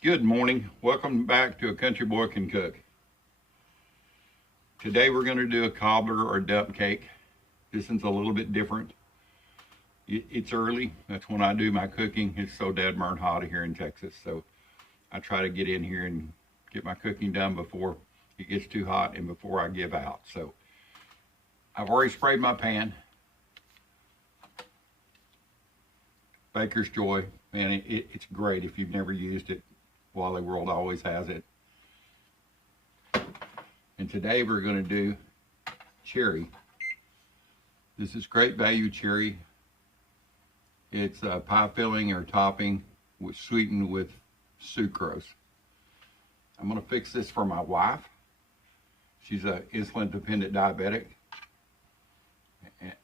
Good morning. Welcome back to A Country Boy Can Cook. Today we're going to do a cobbler or dump cake. This one's a little bit different. It's early. That's when I do my cooking. It's so dead burn hot here in Texas. So I try to get in here and get my cooking done before it gets too hot and before I give out. So I've already sprayed my pan. Baker's Joy, man, it's great if you've never used it. Wally World always has it. And today we're going to do cherry. This is great value cherry. It's a pie filling or topping sweetened with sucrose. I'm going to fix this for my wife. She's an insulin dependent diabetic.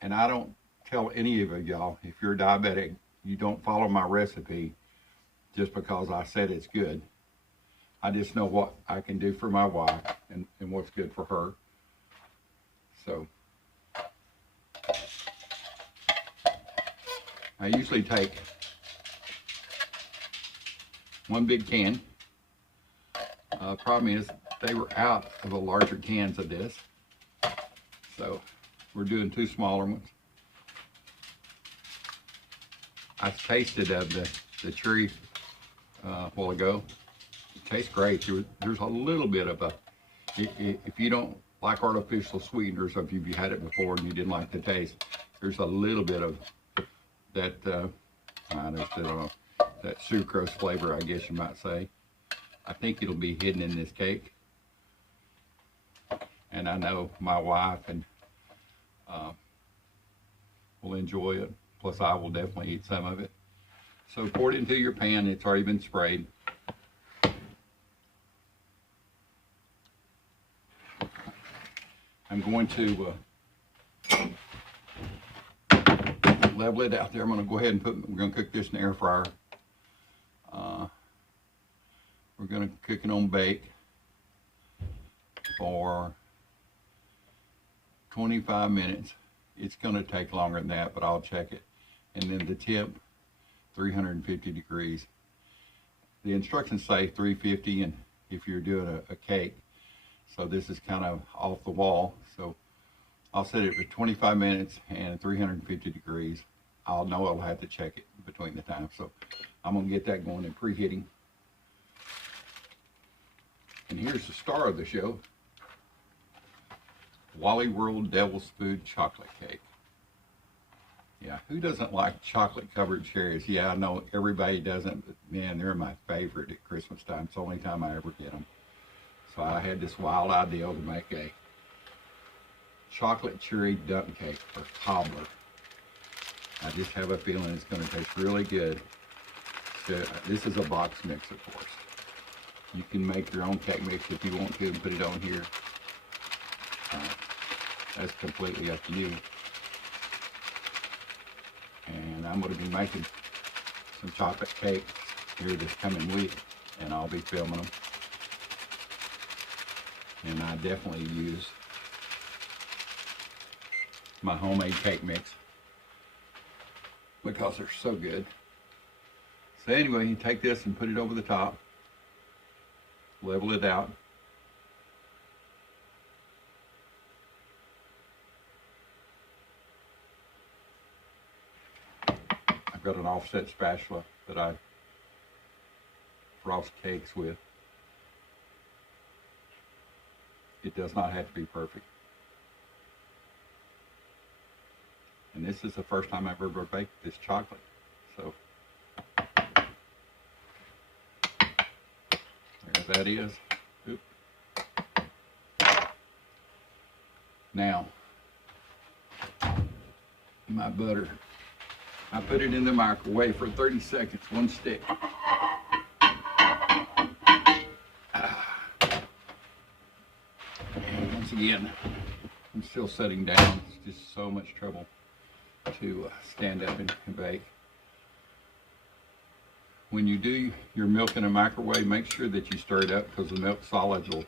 And I don't tell any of y'all, if you're diabetic, you don't follow my recipe just because I said it's good. I just know what I can do for my wife and what's good for her. So I usually take one big can. Problem is they were out of the larger cans of this. So we're doing two smaller ones. I tasted of the cherry a while ago. It tastes great. There's a little bit of a, if you don't like artificial sweeteners, or if you've had it before and you didn't like the taste, there's a little bit of that, I just don't know, that sucrose flavor, I guess you might say. I think it'll be hidden in this cake. And I know my wife and will enjoy it. Plus I will definitely eat some of it. So pour it into your pan. It's already been sprayed. I'm going to level it out there. I'm going to go ahead and we're going to cook this in the air fryer. We're going to cook it on bake for 25 minutes. It's going to take longer than that, but I'll check it. And then the temp, 350 degrees. The instructions say 350, and if you're doing a cake, so this is kind of off the wall. So I'll set it for 25 minutes and 350 degrees. I'll know I'll have to check it between the times. So I'm gonna get that going and preheating. And here's the star of the show, Wally World Devil's Food Chocolate Cake. Yeah, who doesn't like chocolate covered cherries? Yeah, I know everybody doesn't, but man, they're my favorite at Christmas time. It's the only time I ever get them. So I had this wild idea to make a chocolate cherry dump cake or cobbler. I just have a feeling it's going to taste really good. So this is a box mix, of course. You can make your own cake mix if you want to and put it on here. That's completely up to you. And I'm going to be making some chocolate cakes here this coming week, and I'll be filming them. And I definitely use my homemade cake mix because they're so good. So anyway, you take this and put it over the top, level it out. I've got an offset spatula that I frost cakes with. It does not have to be perfect. And this is the first time I've ever baked this chocolate. So there that is. Oop. Now, my butter. I put it in the microwave for 30 seconds, one stick. And once again, I'm still setting down. It's just so much trouble to stand up and bake. When you do your milk in a microwave, make sure that you stir it up because the milk solids will,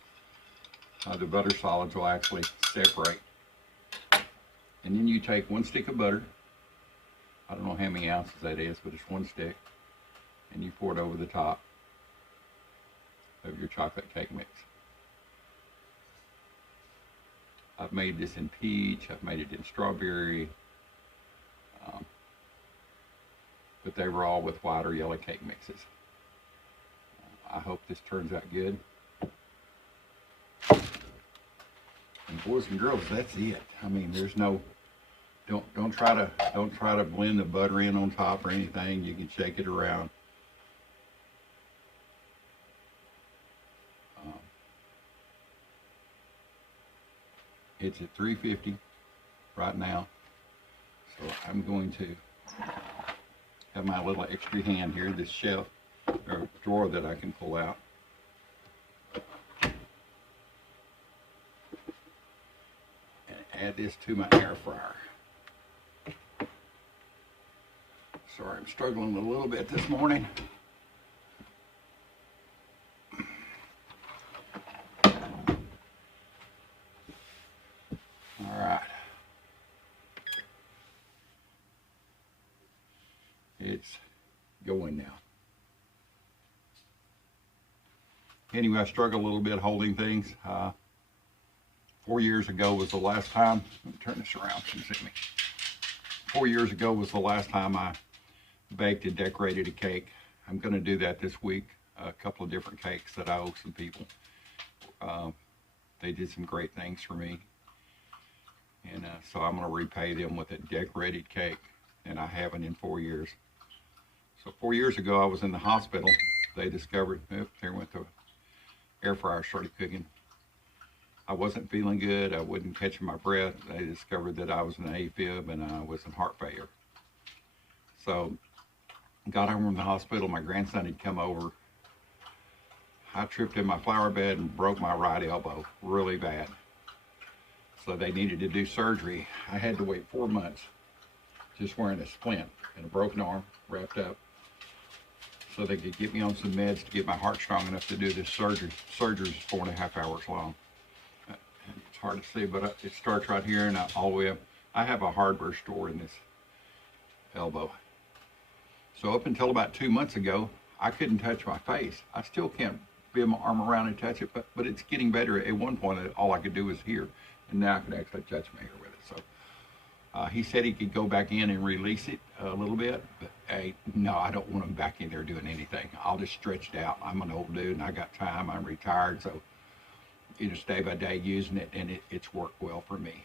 the butter solids will actually separate. And then you take one stick of butter. I don't know how many ounces that is, but it's one stick. And you pour it over the top. of your chocolate cake mix. I've made this in peach, I've made it in strawberry, but they were all with white or yellow cake mixes. I hope this turns out good. And boys and girls, that's it. I mean, there's no, don't try to blend the butter in on top or anything. You can shake it around. It's at 350 right now, so I'm going to have my little extra hand here, this shelf or drawer that I can pull out. And add this to my air fryer. Sorry, I'm struggling a little bit this morning. All right. It's going now. Anyway, I struggle a little bit holding things. 4 years ago was the last time, let me turn this around so you can see me. 4 years ago was the last time I baked and decorated a cake. I'm going to do that this week. A couple of different cakes that I owe some people. They did some great things for me. And so I'm going to repay them with a decorated cake, and I haven't in 4 years. So 4 years ago, I was in the hospital. They discovered, there went the air fryer, started cooking. I wasn't feeling good. I wasn't catching my breath. They discovered that I was in AFib and I was in heart failure. So got home from the hospital. My grandson had come over. I tripped in my flower bed and broke my right elbow really bad. So they needed to do surgery. I had to wait 4 months just wearing a splint and a broken arm wrapped up so they could get me on some meds to get my heart strong enough to do this surgery. Surgery's 4.5 hours long. It's hard to see, but it starts right here and all the way up. I have a hardware store in this elbow. So up until about 2 months ago, I couldn't touch my face. I still can't bend my arm around and touch it, but it's getting better. At one point, all I could do was here, and now I can actually touch my hair with it. So he said he could go back in and release it a little bit, but hey, no, I don't want him back in there doing anything. I'll just stretch it out. I'm an old dude and I got time. I'm retired, so just day by day using it, and it's worked well for me.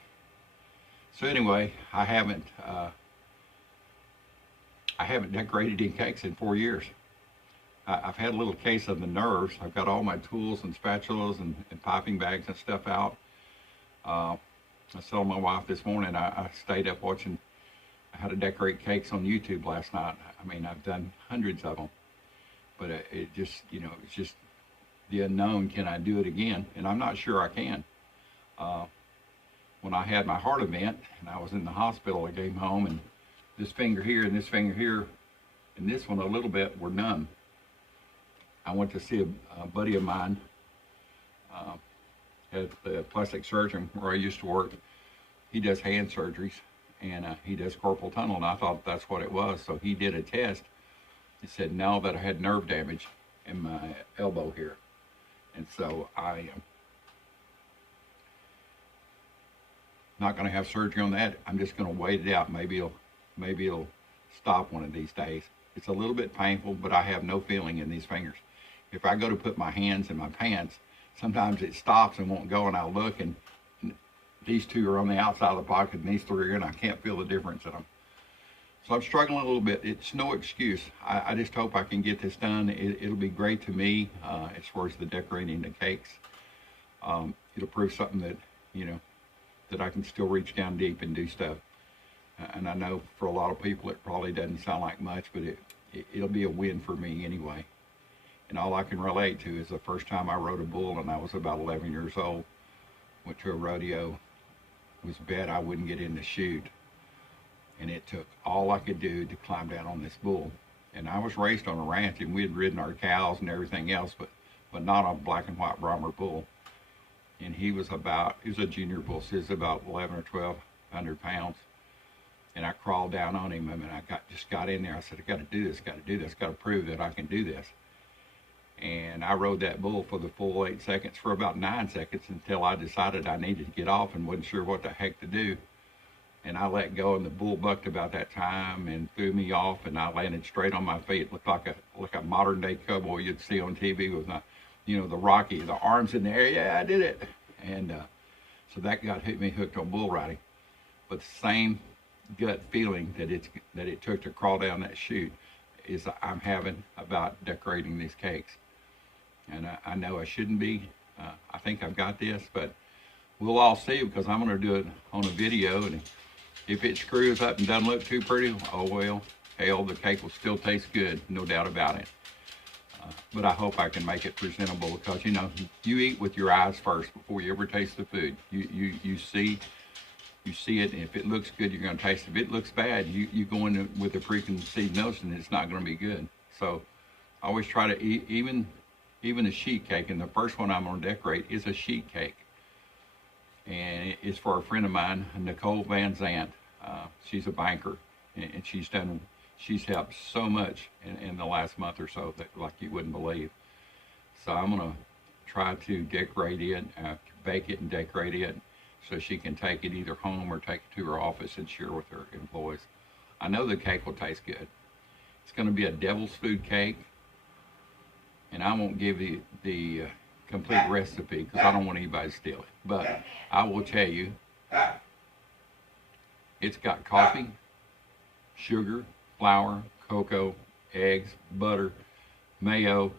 So anyway, I haven't decorated any cakes in 4 years. I've had a little case of the nerves. I've got all my tools and spatulas and piping bags and stuff out. I was telling my wife this morning, I stayed up watching how to decorate cakes on YouTube last night. I mean, I've done hundreds of them, but it just, it's just the unknown. Can I do it again? And I'm not sure I can. When I had my heart event and I was in the hospital, I came home and this finger here and this finger here and this one a little bit were numb. I went to see a buddy of mine at the plastic surgeon where I used to work. He does hand surgeries and he does carpal tunnel, and I thought that's what it was. So he did a test. He said no, that I had nerve damage in my elbow here. And so I am not going to have surgery on that. I'm just going to wait it out. Maybe it'll stop one of these days. It's a little bit painful, but I have no feeling in these fingers. If I go to put my hands in my pants, sometimes it stops and won't go, and I'll look, and these two are on the outside of the pocket, and these three are, and I can't feel the difference in them. So I'm struggling a little bit. It's no excuse. I just hope I can get this done. It'll be great to me as far as the decorating the cakes. It'll prove something that, that I can still reach down deep and do stuff. And I know for a lot of people it probably doesn't sound like much, but it'll be a win for me anyway. And all I can relate to is the first time I rode a bull, and I was about 11 years old. Went to a rodeo. It was bet I wouldn't get in the chute. And it took all I could do to climb down on this bull. And I was raised on a ranch, and we had ridden our cows and everything else, but not on a black and white Brahma bull. And he was a junior bull, so he was about 11 or 1,200 pounds. And I crawled down on him, and I just got in there. I said, I got to do this, got to prove that I can do this. And I rode that bull for the full 8 seconds for about 9 seconds until I decided I needed to get off and wasn't sure what the heck to do. And I let go, and the bull bucked about that time and threw me off, and I landed straight on my feet. It looked like a modern day cowboy you'd see on TV with my, the Rocky, the arms in the air. Yeah, I did it. And so that got me hooked on bull riding. But the same gut feeling that it took to crawl down that chute is I'm having about decorating these cakes. And I know I shouldn't be. I think I've got this, but we'll all see, because I'm going to do it on a video, and if it screws up and doesn't look too pretty, oh well, hell, the cake will still taste good, no doubt about it. But I hope I can make it presentable, because you eat with your eyes first before you ever taste the food. You see it, and if it looks good, you're going to taste it. If it looks bad, you go in with a preconceived notion it's not going to be good. So I always try to eat, even a sheet cake, and the first one I'm going to decorate is a sheet cake. And it's for a friend of mine, Nicole Van Zant. She's a banker, and she's helped so much in the last month or so that like you wouldn't believe. So I'm gonna try to decorate it, bake it and decorate it, so she can take it either home or take it to her office and share with her employees. I know the cake will taste good. It's gonna be a devil's food cake, and I won't give you the complete recipe because I don't want anybody to steal it. But I will tell you, it's got coffee, sugar, flour, cocoa, eggs, butter, mayo.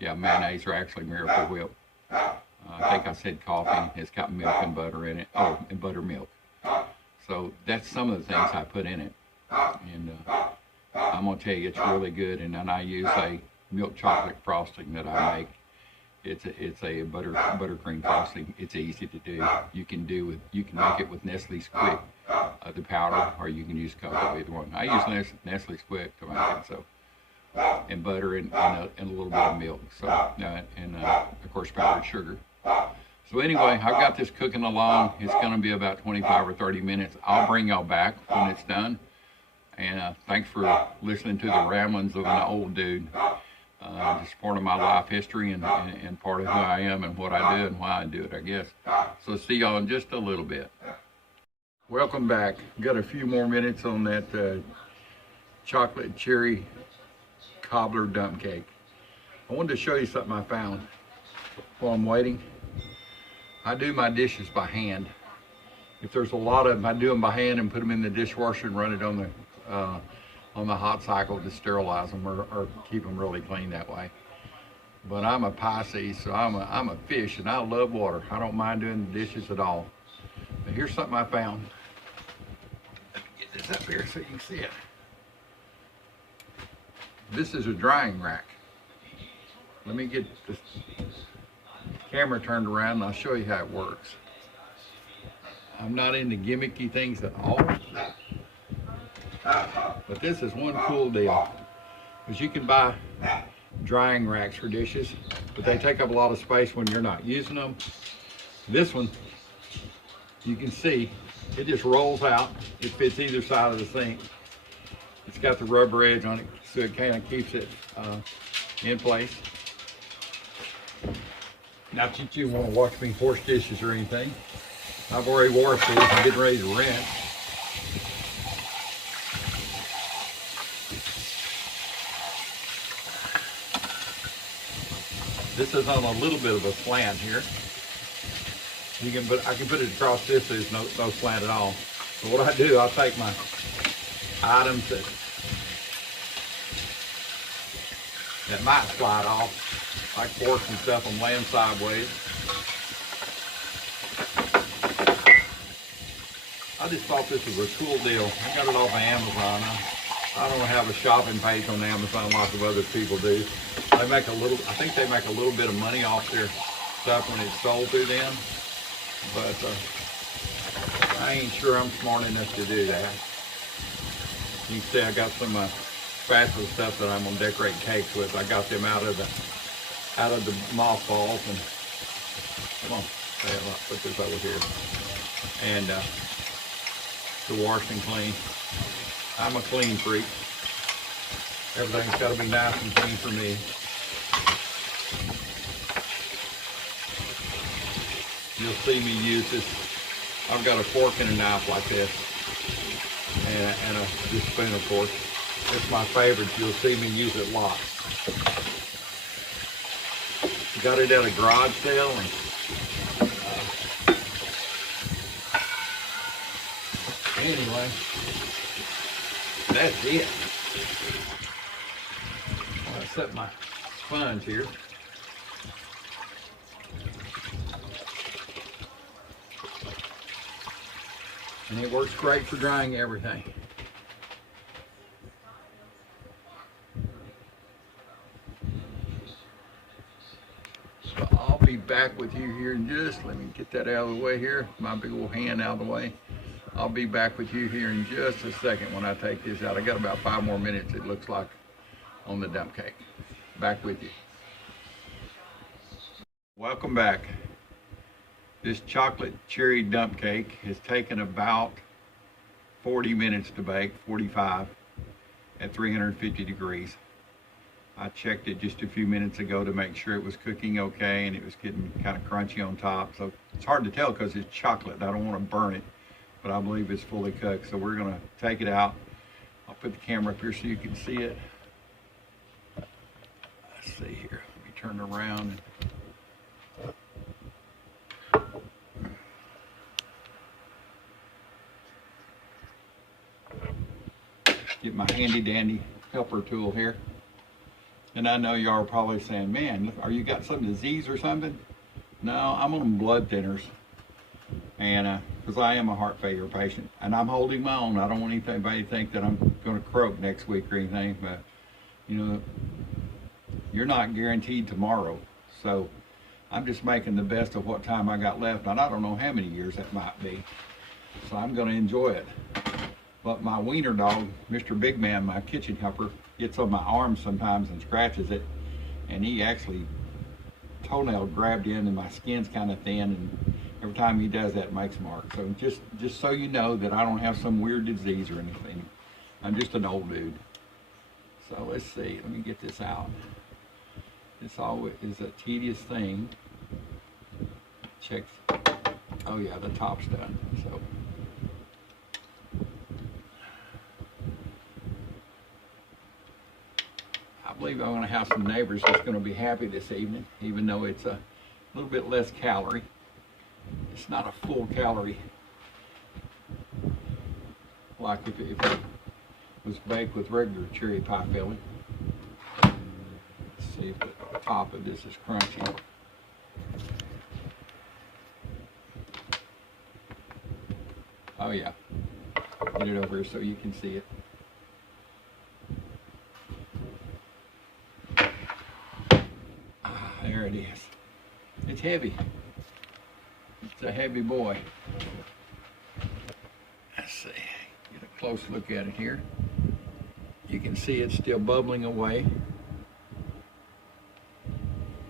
Yeah, mayonnaise, or actually Miracle Whip. I think I said coffee. It's got milk and butter in it. Oh, and buttermilk. So that's some of the things I put in it. And I'm going to tell you, it's really good. And then I use a milk chocolate frosting that I make. It's a buttercream frosting. It's easy to do. You can make it with Nestle Squick, the powder, or you can use cocoa, either one. I use Nestle Squick to make it, so, and butter and a little bit of milk, so, and of course powdered sugar. So anyway, I've got this cooking along. It's going to be about 25 or 30 minutes. I'll bring y'all back when it's done. And thanks for listening to the ramblings of an old dude. Just part of my life history and part of who I am and what I do and why I do it, I guess. So see y'all in just a little bit. Welcome back. Got a few more minutes on that chocolate cherry cobbler dump cake. I wanted to show you something I found while I'm waiting. I do my dishes by hand. If there's a lot of them, I do them by hand and put them in the dishwasher and run it on the hot cycle to sterilize them or keep them really clean that way. But I'm a Pisces, so I'm a fish, and I love water. I don't mind doing the dishes at all. But here's something I found. Let me get this up here so you can see it. This is a drying rack. Let me get the camera turned around and I'll show you how it works. I'm not into gimmicky things at all. But this is one cool deal, because you can buy drying racks for dishes, but they take up a lot of space when you're not using them. This one, you can see, it just rolls out. It fits either side of the sink. It's got the rubber edge on it, so it kind of keeps it in place. Not that you want to watch me wash dishes or anything. I've already washed these. I'm getting ready to rinse. This is on a little bit of a slant here. I can put it across this, so there's no slant at all. So what I do, I'll take my items that might slide off, like forks and stuff, I'm laying sideways. I just thought this was a cool deal. I got it off of Amazon. I don't have a shopping page on Amazon like of other people do. I think they make a little bit of money off their stuff when it's sold through them. But I ain't sure I'm smart enough to do that. You can see I got some spatula stuff that I'm gonna decorate cakes with. I got them out of the mothballs, and come on, I'll put this over here. And to wash and clean. I'm a clean freak. Everything's got to be nice and clean for me. you'll see me use this. I've got a fork and a knife like this, and this spoon, of course. It's my favorite. You'll see me use it lots. Got it at a garage sale, and anyway, that's it. I'll set my sponge here. And it works great for drying everything. So I'll be back with you here in just, let me get that out of the way here, my big old hand out of the way. I'll be back with you here in just a second when I take this out. I got about 5 more minutes, it looks like, on the dump cake. Back with you. Welcome back. This chocolate cherry dump cake has taken about 40 minutes to bake, 45 at 350 degrees. I checked it just a few minutes ago to make sure it was cooking okay, and it was getting kind of crunchy on top. So it's hard to tell because it's chocolate. I don't want to burn it, but I believe it's fully cooked. So we're gonna take it out. I'll put the camera up here so you can see it. Let's see here, let me turn around. Get my handy dandy helper tool here. And I know y'all are probably saying, man, are you got some disease or something? No, I'm on blood thinners. And because I am a heart failure patient, and I'm holding my own. I don't want anybody to think that I'm going to croak next week or anything, but you know, you're not guaranteed tomorrow. So I'm just making the best of what time I got left, and I don't know how many years that might be. So I'm going to enjoy it. But my wiener dog, Mr. Big Man, my kitchen helper, gets on my arm sometimes and scratches it, and he actually toenail grabbed in, and my skin's kind of thin, and every time he does that, it makes marks. So just so you know that I don't have some weird disease or anything. I'm just an old dude. So let's see, let me get this out. This always is a tedious thing. Check, oh yeah, the top's done. So I believe I'm going to have some neighbors that's going to be happy this evening, even though it's a little bit less calorie. It's not a full calorie like if it was baked with regular cherry pie filling. Let's see if the top of this is crunchy. Oh yeah, get it over here so you can see it. There it is. It's heavy. It's a heavy boy. Let's see. Get a close look at it here. You can see it's still bubbling away,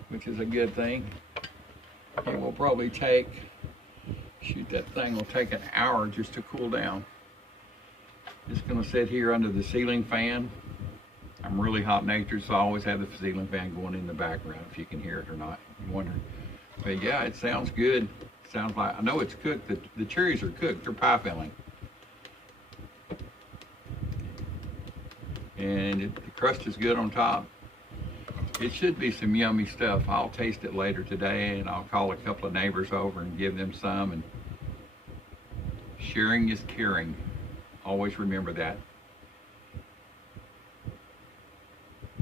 which is a good thing. It will probably take, shoot, that thing will take an hour just to cool down. It's going to sit here under the ceiling fan. I'm really hot natured, so I always have the ceiling fan going in the background, if you can hear it or not. You wonder. But yeah, it sounds good. It sounds like, I know it's cooked. The cherries are cooked. They're pie filling. And the crust is good on top. It should be some yummy stuff. I'll taste it later today, and I'll call a couple of neighbors over and give them some. And sharing is caring. Always remember that.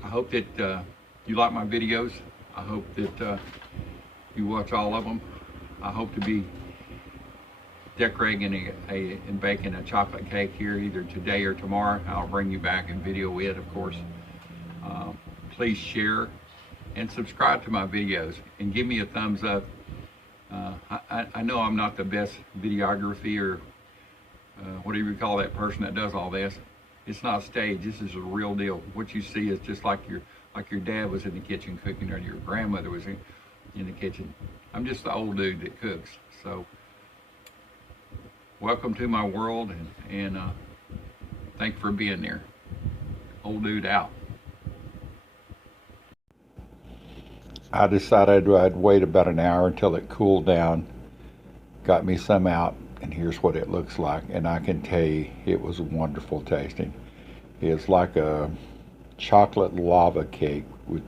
I hope that you like my videos. I hope that you watch all of them. I hope to be decorating and baking a chocolate cake here either today or tomorrow. I'll bring you back and video it, of course. Please share and subscribe to my videos and give me a thumbs up. I know I'm not the best videography or whatever you call that person that does all this. It's not staged. This is a real deal. What you see is just like your dad was in the kitchen cooking, or your grandmother was in the kitchen. I'm just the old dude that cooks. So welcome to my world, and thank you for being there. Old dude out. I decided I'd wait about an hour until it cooled down, got me some out, and here's what it looks like. And I can tell you, it was wonderful tasting. It's like a chocolate lava cake with